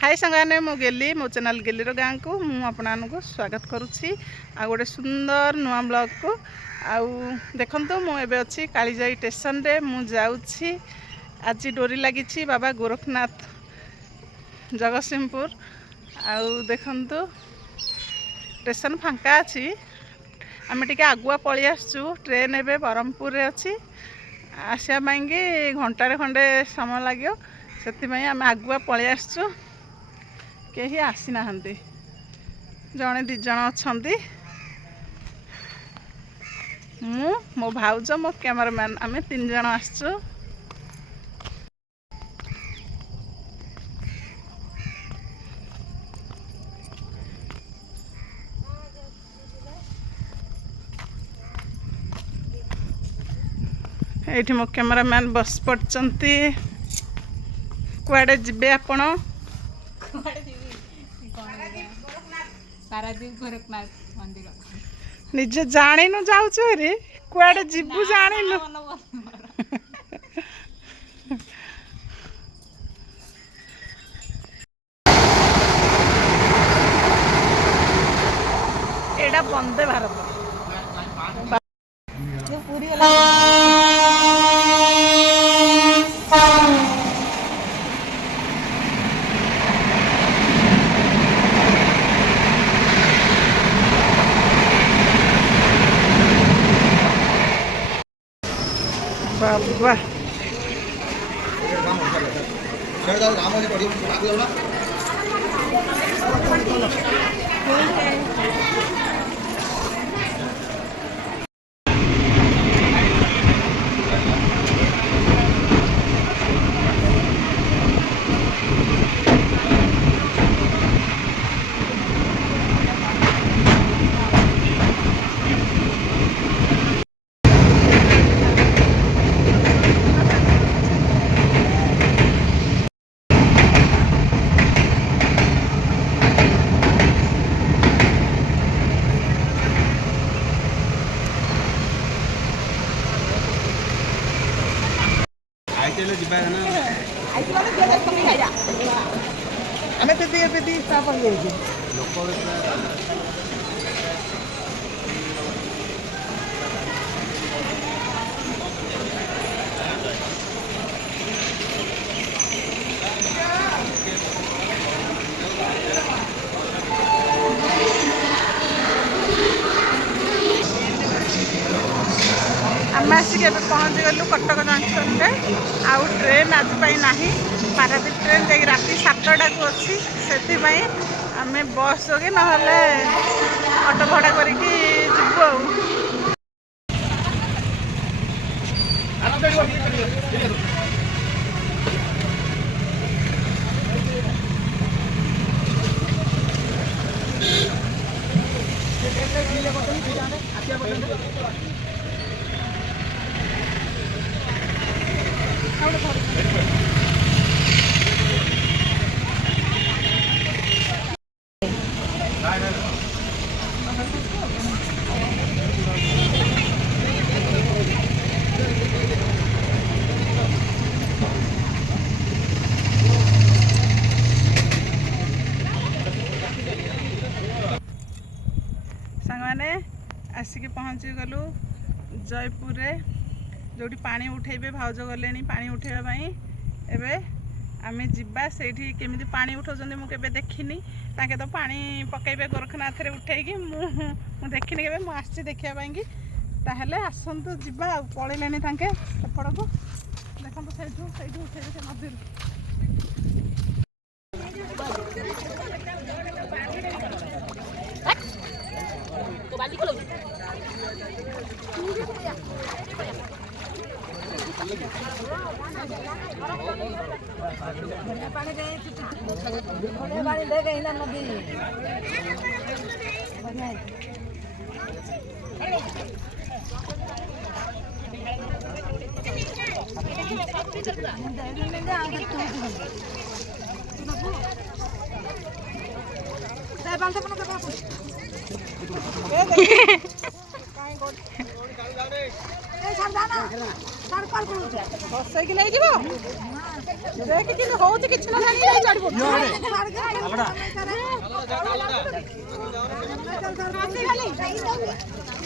हाय संगाने मु गेली मो चैनल गेलीर गाँ को मु आपको स्वागत करुच्ची आ गोटे सुंदर नुआ ब्लॉग को आउ देखंतु मु एबे अछि कालीजाई स्टेशन रे मु जाउछि आज डोरी लगी बाबा गोरखनाथ जगतसिंहपुर आउ देखंतु स्टेशन फांका अछि आमे टिके आगुआ पळि आसछु ट्रेन एबे ब्रह्मपुर रे अछि आसिया मांगी घंटारे खंडे समय लागियो सेति आमे आगुआ पळि आसछु केही आसी नाहंती जणे दि जण अछंती मु मो भाउज मो कैमरामैन आमे तीन जण आसछु। एठी मो कैमरामैन बस पड़चंती कुआडे जिबे आपण पारादीप गोरखनाथ मंदिर निजे जानिनु जाउछु रे कुआडे जिबु जानिनु एडा वंदे भारत पूरी बाबा ଆମେ ତ ଏବେ ଦି ତା ପଡି ଯାଇଛି ଲୋକ आम आसिक पहुँची गलु कटक जंक्शन रे आउ ट्रेन आज ना पारादीप ट्रेन जा राति 7टा को अच्छी से आम बस जोगे ना ऑटो भड़ा करके सांगने आसिक पहुँची गलु जयपुर रे जो पानी उठेबे भाउज गले पानी उठेबाई एबे आमे जिबा सेठी केमिति पानी उठाउछन्ते मु केबे देखिनी ताके तो पानी पकेबे गोरखनाथ रे उठेकी मु देखिनी केबे मु आछि देखिया पाई ताहले आसंतु जिबा पळेलेनी ताके सेपड़को देखंतु सेठू उठेबे से मंदिर तो बाली खोलो पानी दे पानी ले गई ना नदी बसैक नहीं ଦେଖି କିନ୍ତୁ ହଉଛି କିଛି ନ ଜାଣି ଯାଇ ଚଢିବ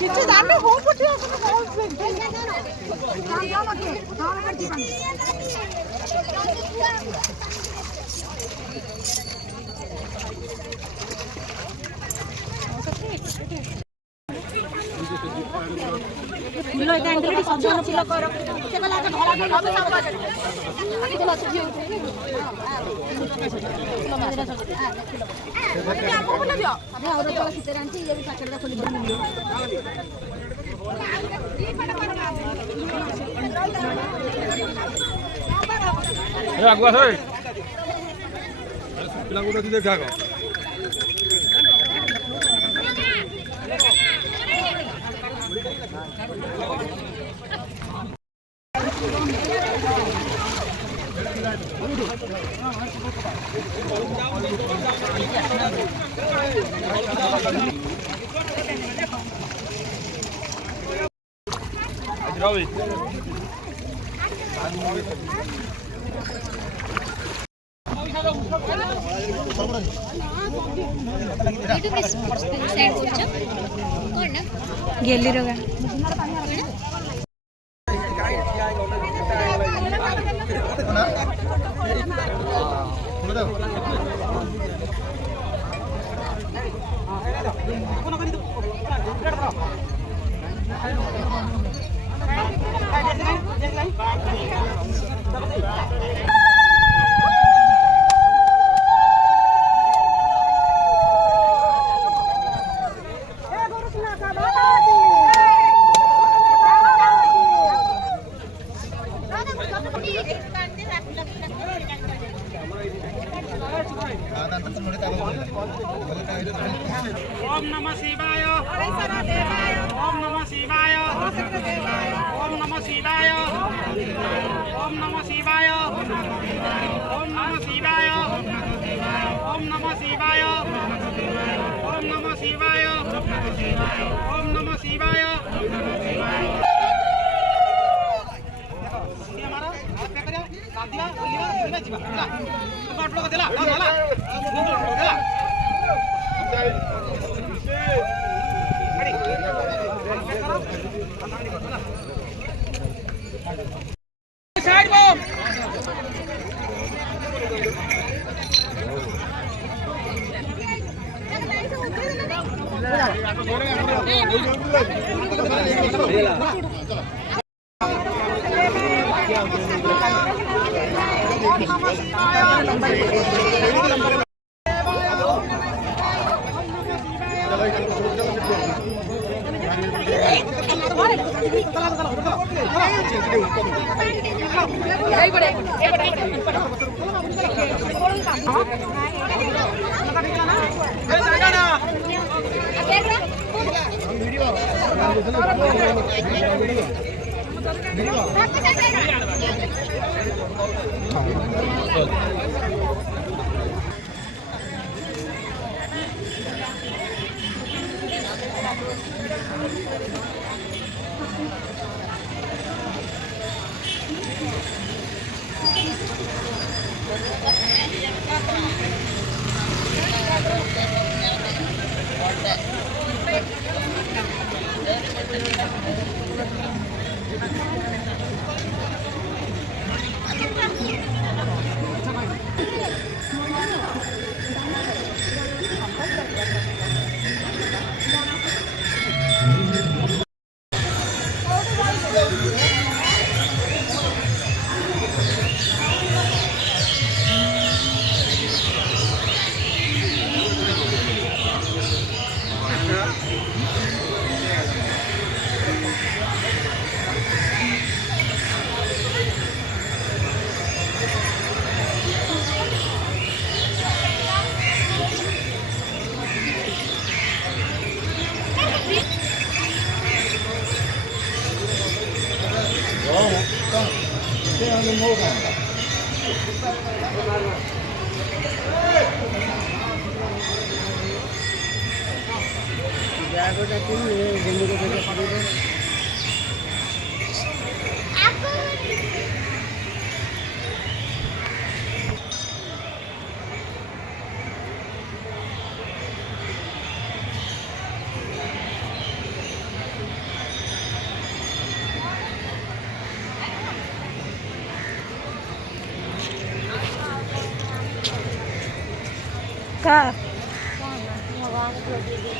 କିଛି ଜାଣି ହଉ ପଟି फूल एका आंगले सजन फूल कर से वाला धला धला सब आगे चलो सजी होते हां फूल दियो हां और वाला सीते रांची ये भी पाकड़ खोली ए आगुआ हे पिला को देखा को Ravi. गेली रोगा ओम नमः शिवाय ओम नमः शिवाय ओम नमः शिवाय ओम नमः शिवाय ओम नमः शिवाय ओम नमः शिवाय ओम नमः शिवाय ओम नमः शिवाय ये हमारा हाथ पे करिया शांतिवा बोलिवा जीवा चला तो बात लोग देला देला साइड बम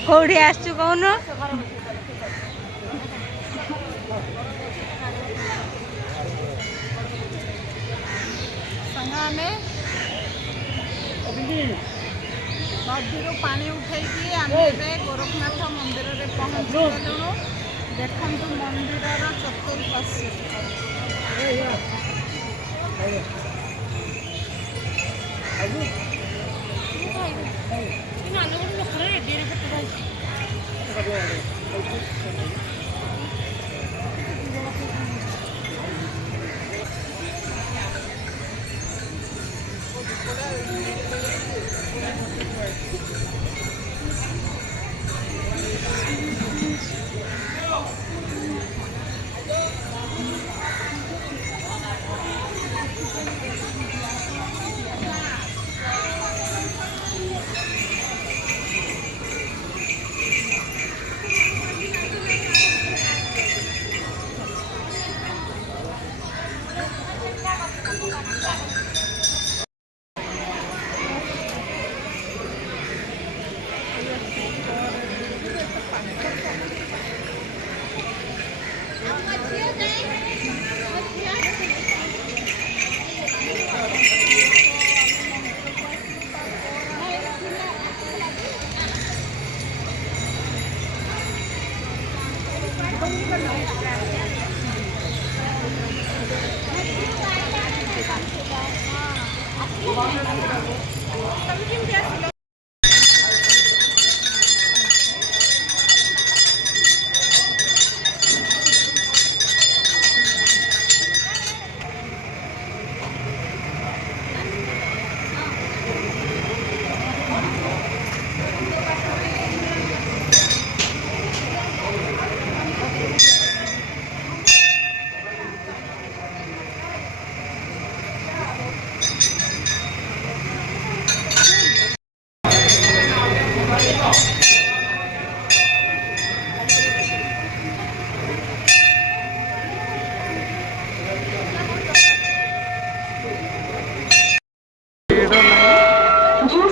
कौड़ी आसचु कौन संगाने नदी पानी उठे गोरखनाथ मंदिर में पहुँची गलु देखु मंदिर चतुर्पार्श्व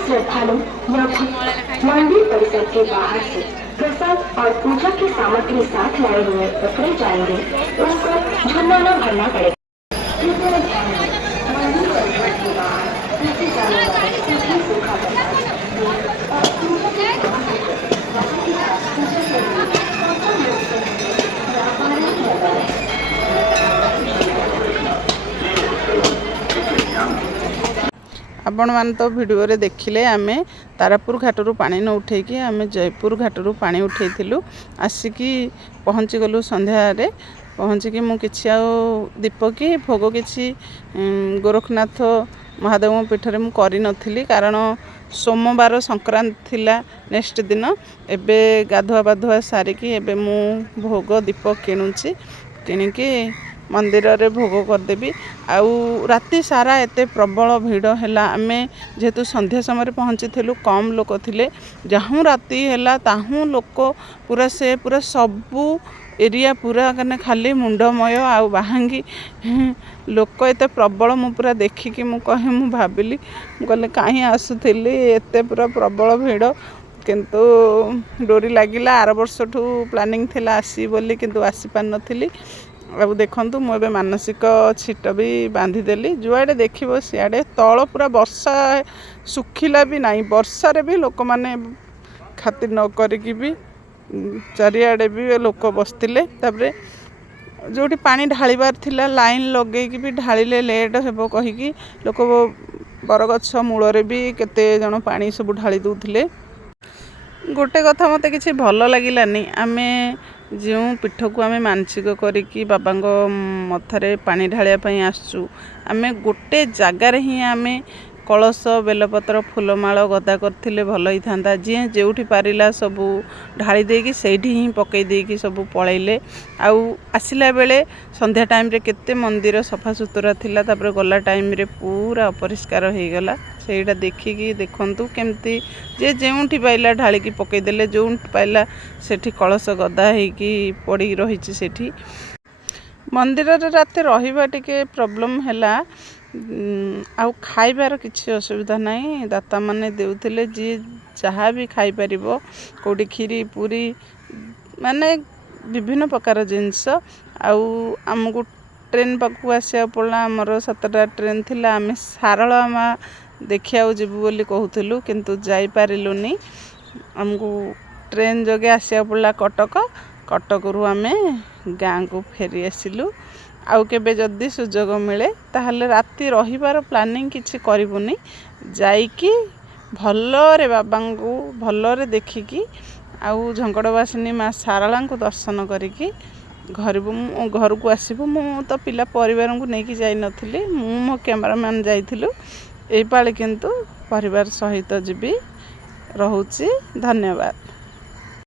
श्रद्धालु मंदिर परिसर के बाहर से प्रसाद और पूजा की सामग्री साथ लाए हुए पकड़े जाएंगे उनको जुर्माना भरना पड़ेगा। कृपया ध्यान दें, मंदिर परिसर के बाहर रखे जाने वाले सभी सूखा प्रसाद और पूजा की सामग्री वहाँ के साथ पूजा के लिए प्रथम रूप से व्यापारी लगाए। आपण मान तो वीडियो रे देखिले आमे तारापुर घाटरू पानी न उठेकी आमे जयपुर घाटरू पानी उठेइथिलु आसिकी पहुँची गलु संध्या रे पहुँचिकी मु किछि आ दीप की भोग किछि गोरखनाथ महादेव पीठ रे मु करि नथिली कारण सोमवार संक्रांति थिला नेक्स्ट दिन एबे गाधुआ बाधुआ सारिकी एबे मु भोग दीप किणुची किणिकी मंदिर रे भोग करदेवी आउ राति सारा एते प्रबल भीड़ हैला आमे जेहेतु संध्या समय पहुँची थिलु कम लोक थिले जहाँ राति हैला ताहू लोक पूरा से पूरा सबू एरिया पूरा कने खाली मुंडमय आउ बाहांगी लोक एते प्रबल मु पूरा देखिकी मु कहे मु भाबिली मु कहले काहे आसुथिली एते पूरा प्रबल भीड़ किंतु डोरी लागिला आर वर्षठू प्लानिंग थिला आसी बोली किंतु आसी पार नथिली अब देखंतु मु एबे मानसिक छिट भी बांधी देली जुआडे देखिबो सियाडे तळ पूरा वर्षा सुखिला भी नाही वर्षा रे भी लोक माने खातिर न करिकी भी चारियाडे भी लोक बसतिले तापरे जोटी पानी ढालिबार थिला लाइन लगेकी भी ढालिले लेट हेबो कहिकी लोक बरगछ मूल रे भी केते जण पानी सब ढाली दउथिले गोटे कथा मते किछि भल लागिलानी आमे जो पीठ को आमे मानसिक करिकी बाबांग मथारे पानी ढालिया पई आसचु आमे गोटे जगार ही आमे कलश बेलपत्र फूलमाल गदा करथिले भल ही थांदा जे जेउठी पारिला सबू ढाली देकी सेठी ही पकई देकी सबू पळैले आउ आसिला बेले संध्या टाइम रे केते मंदिर सफा सुतरा थिला तापर गला टाइम रे पूरा अपरिष्कार हो गला सेटा देखिकी देखंतु केमती जे जेउठी पाइला ढाली की पकई देले जोउठी पाइला सेठी कलश गदा हेकी पड़ी रहिछि सेठी मंदिर रे राते रहिबा टिके प्रॉब्लम हैला ଆଉ ଖାଇବାର କିଛି ଅସୁବିଧା ନାହିଁ। ଦାତାମାନେ ଦେଉଥିଲେ, ଯିଏ ଯାହା ବି ଖାଇପାରିବ। କେଉଁଠି କ୍ଷୀରି ପୁରୀ ମାନେ ବିଭିନ୍ନ ପ୍ରକାର ଜିନିଷ। ଆଉ ଆମକୁ ଟ୍ରେନ୍ ପାଖକୁ ଆସିବାକୁ ପଡ଼ିଲା। ଆମର 7ଟା ଟ୍ରେନ୍ ଥିଲା। ଆମେ ସାରଳା ମା ଦେଖିବାକୁ ଯିବୁ ବୋଲି କହୁଥିଲୁ, କିନ୍ତୁ ଯାଇପାରିଲୁନି। ଆମକୁ ଟ୍ରେନ୍ ଯୋଗେ ଆସିବାକୁ ପଡ଼ିଲା କଟକ। କଟକରୁ ଆମେ ଗାଁକୁ ଫେରି ଆସିଲୁ। ଆଉ କେବେ ଯଦି ସୁଯୋଗ ମିଳେ ତାହେଲେ ରାତି ରହିବାର ପ୍ଲାନିଂ କିଛି କରିବୁନି, ଯାଇକି ଭଲରେ ବାବାଙ୍କୁ ଭଲରେ ଦେଖିକି ଆଉ ଝଙ୍କଡ଼ବାସିନୀ ମା ଶାରଳାଙ୍କୁ ଦର୍ଶନ କରିକି ଘରକୁ ଆସିବୁ। ମୁଁ ତ ପିଲା ପରିବାରଙ୍କୁ ନେଇକି ଯାଇନଥିଲି, ମୁଁ ମୋ କ୍ୟାମେରାମ୍ୟାନ୍ ଯାଇଥିଲୁ। ଏଇପାଳି କିନ୍ତୁ ପରିବାର ସହିତ ଯିବି। ରହୁଛି, ଧନ୍ୟବାଦ।